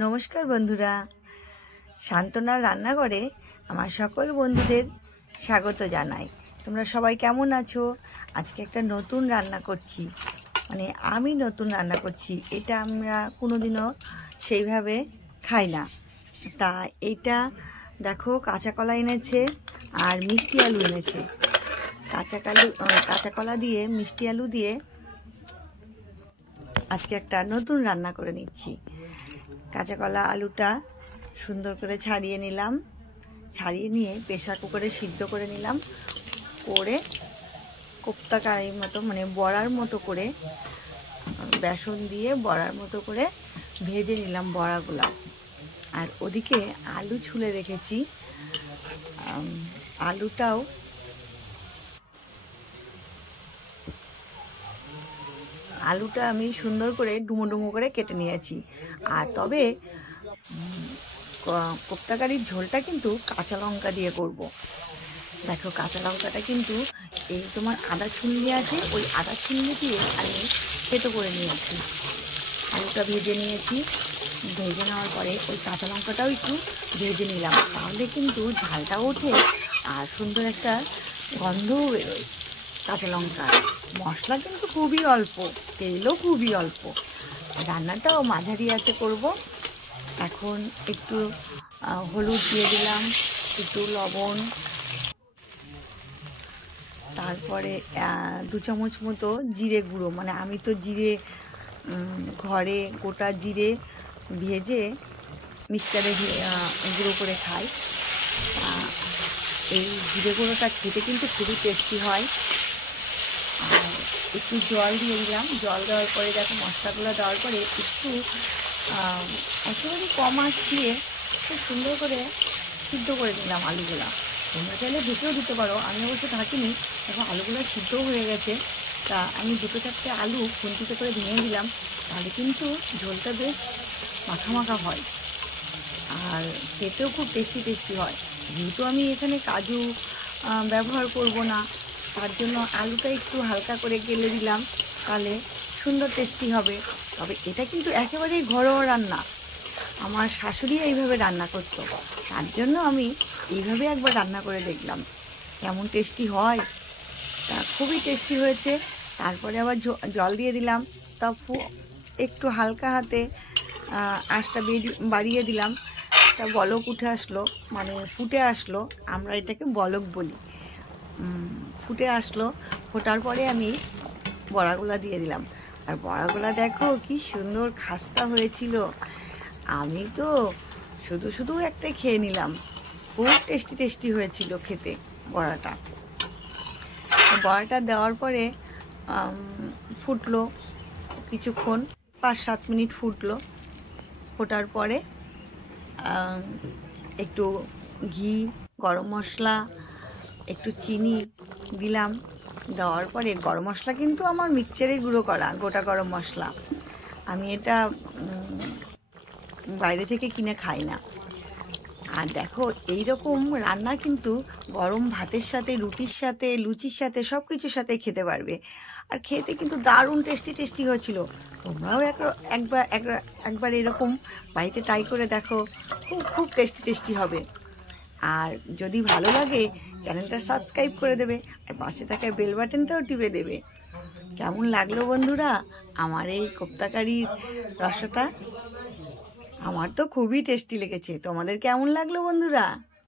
নমস্কার বন্ধুরা, শান্তনার রান্নাঘরে আমার সকল বন্ধুদের স্বাগত জানাই। তোমরা সবাই কেমন আছো? আজকে একটা নতুন রান্না করছি, মানে আমি নতুন রান্না করছি। এটা আমরা কোনোদিনও সেইভাবে খাই না। তা এটা দেখো, কাঁচা কলা এনেছে আর মিষ্টি আলু এনেছে। কাঁচা কলা দিয়ে মিষ্টি আলু দিয়ে আজকে একটা নতুন রান্না করে নিচ্ছি। কাঁচা কলা আলুটা সুন্দর করে ছাড়িয়ে নিলাম, ছাড়িয়ে নিয়ে প্রেসার কুকারে সিদ্ধ করে নিলাম, করে কোপ্তা কারির মতো মানে বড়ার মতো করে বেসন দিয়ে বড়ার মতো করে ভেজে নিলাম বড়াগুলো। আর ওদিকে আলু ছুলে রেখেছি, আলুটা আমি সুন্দর করে ডুমো ডুমো করে কেটে নিয়েছি। আর তবে কোপ্তা কারির ঝোলটা কিন্তু কাঁচা লঙ্কা দিয়ে করব। দেখো, কাঁচা লঙ্কাটা কিন্তু এই তোমার আদা ছুলনি আছে, ওই আদা ছুলনি দিয়ে আমি থেতো করে নিয়েছি। আলুটা ভেজে নিয়েছি, ভেজে নেওয়ার পরে ওই কাঁচা লঙ্কাটাও একটু ভেজে নিলাম, তাহলে কিন্তু ঝালটাও ওঠে আর সুন্দর একটা গন্ধও বেরোয় কাঁচা লঙ্কা। মশলা কিন্তু খুবই অল্প, তেলও খুবই অল্প, রান্নাটাও মাঝারি আছে করব। এখন একটু হলুদ দিয়ে দিলাম, একটু লবণ, তারপরে 2 চামচ মতো জিরে গুঁড়ো, মানে আমি তো জিরে ঘরে গোটা জিরে ভেজে মিক্সচারে গুঁড়ো করে খাই। এই জিরে গুঁড়োটা খেতে কিন্তু খুবই টেস্টি হয়। আর একটু জল দিয়ে দিলাম, জল দেওয়ার পরে দেখো মশলাগুলো দেওয়ার পরে একটু একেবারে কম আঁচ দিয়ে খুব সুন্দর করে সিদ্ধ করে নিলাম আলুগুলো। তোমরা চাইলে ঢেকেও দিতে পারো, আমি অবশ্য থাকিনি। দেখো আলুগুলো সিদ্ধও হয়ে গেছে, তা আমি 2-4টে আলু খুন্তিতে করে ভেঙে দিলাম, তাহলে কিন্তু ঝোলটা বেশ মাখা মাখা হয় আর খেতেও খুব টেস্টি হয়। যেহেতু আমি এখানে কাজু ব্যবহার করব না, তার জন্য আলুটা একটু হালকা করে গেলে দিলাম, তাহলে সুন্দর টেস্টি হবে। তবে এটা কিন্তু একেবারেই ঘরোয়া রান্না, আমার শাশুড়ি এইভাবে রান্না করতো, তার জন্য আমি এইভাবে একবার রান্না করে দেখলাম কেমন টেস্টি হয়। তা খুবই টেস্টি হয়েছে। তারপরে আবার জল দিয়ে দিলাম, তা একটু হালকা হাতে আঁচটা বাড়িয়ে দিলাম, তা বলক উঠে আসলো, মানে ফুটে আসলো, আমরা এটাকে বলক বলি। ফুটে আসলো, ফোটার পরে আমি বড়াগুলা দিয়ে দিলাম। আর বড়াগুলা দেখো কি সুন্দর খাস্তা হয়েছিল, আমি তো শুধু একটা খেয়ে নিলাম, খুব টেস্টি হয়েছিল খেতে বড়াটা। বড়াটা দেওয়ার পরে ফুটলো কিছুক্ষণ, 5-7 মিনিট ফুটলো। ফোটার পরে একটু ঘি, গরম মশলা, একটু চিনি দিলাম। দেওয়ার পরে গরম মশলা কিন্তু আমার মিক্সচারে গুঁড়ো করা গোটা গরম মশলা, আমি এটা বাইরে থেকে কিনে খাই না। আর দেখো এইরকম রান্না কিন্তু গরম ভাতের সাথে, রুটির সাথে, লুচির সাথে, সব কিছুর সাথে খেতে পারবে। আর খেতে কিন্তু দারুণ টেস্টি হয়েছিল। তোমরাও একবার এরকম বাড়িতে ট্রাই করে দেখো, খুব টেস্টি হবে। আর যদি ভালো লাগে চ্যানেলটা সাবস্ক্রাইব করে দেবে, আর পাশে থাকা বেল বাটনটাও টিপে দেবে। কেমন লাগলো বন্ধুরা আমার এই কোপ্তা কারির রসাটা? আমার তো খুবই টেস্টি লেগেছে। তোমাদের কেমন লাগলো বন্ধুরা?